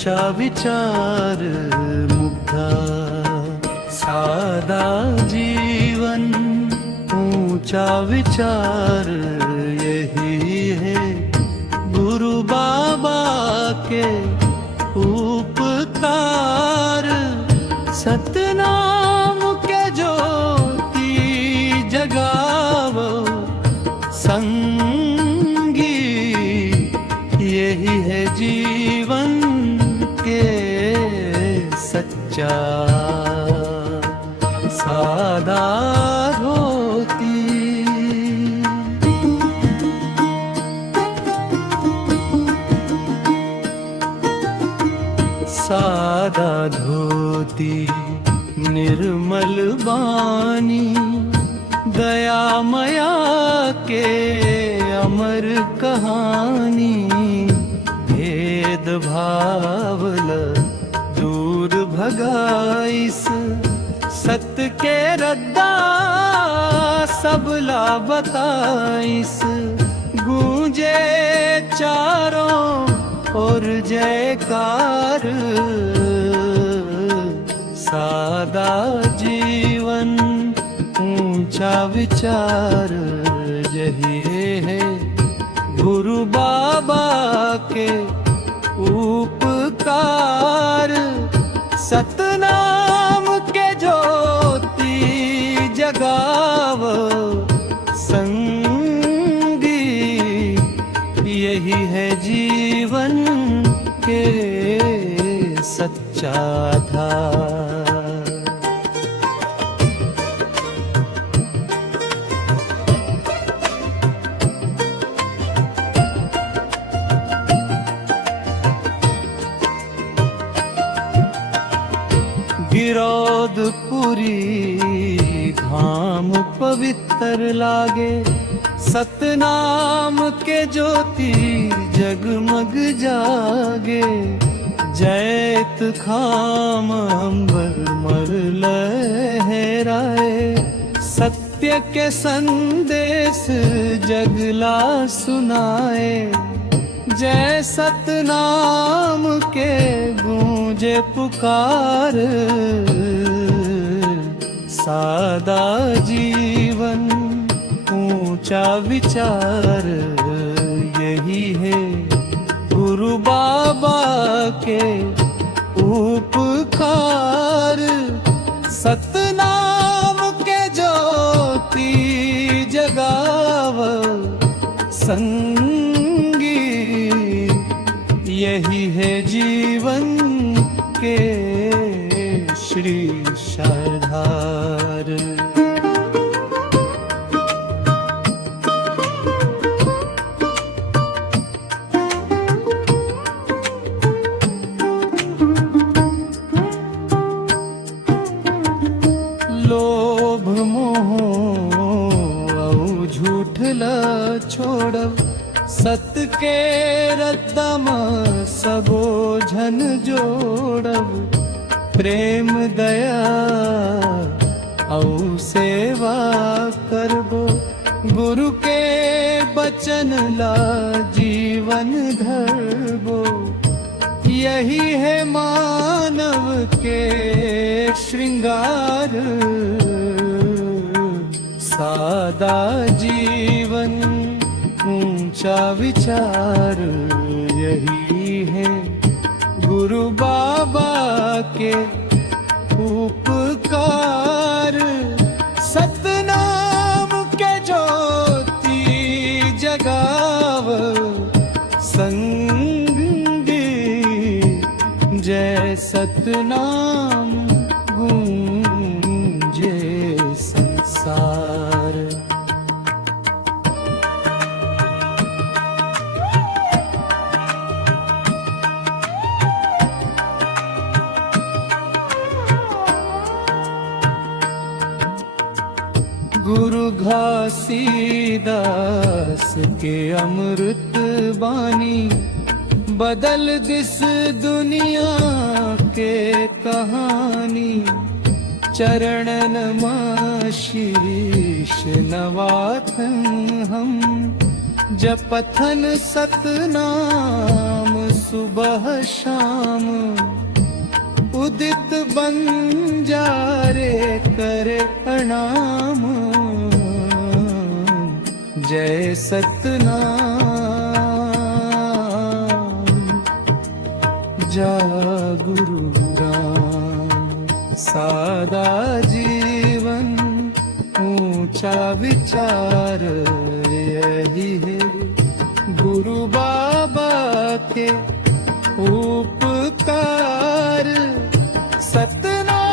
ऊंचा विचार मुग्धा। सादा जीवन ऊंचा विचार यही है गुरु बाबा के उपकार। सतनाम के ज्योति जगावो संगी, यही है जीवन के सच्चा सादा धोती। सादा धोती निर्मल बानी, दया मया के अमर कहानी। भेद भावल दूर भगाइस, सत्य के रद्दा सबला बताइस। गूंजे चारों और जयकार, सादा जीवन ऊंचा विचार यही है गुरु बाबा के उपकार। सतनाम के ज्योति जगाव संगी, यही है जीवन के सच्चा आधार। गिरौदपुरी धाम पवित्र लागे, सतनाम के ज्योति जगमग जागे। जैत खाम अंबर मर लहराए, सत्य के संदेश जगला सुनाए। जय सतनाम के गूंजे पुकार, सादा जीवन ऊंचा विचार यही है गुरु बाबा के उपकार। सतनाम के ज्योति जगाव संगी, यही है जीवन के श्री आधार। लोभ मोह औ झूठ ला छोड़ब, सत्य के रद्दम सबो झन जोड़ब। प्रेम दया औ सेवा करबो, गुरु के बचन ला जीवन धरबो। यही है मानव के श्रृंगार, सादा जीवन ऊंचा विचार यही है गुरु बाबा के उपकार। सतनाम के ज्योति जगाव संगी, जय सतनाम गूंजे संसार। गुरु घासीदास के अमृत बानी, बदल दिस दुनिया के कहानी। चरणन मां शीश नवाथन हम, जपथन सतनाम सुबह शाम उदित बंजारे करे प्रणाम। जय सतनाम जागुरु राम। सादा जीवन ऊंचा विचार यही है गुरु बाबा के उपकार। सतना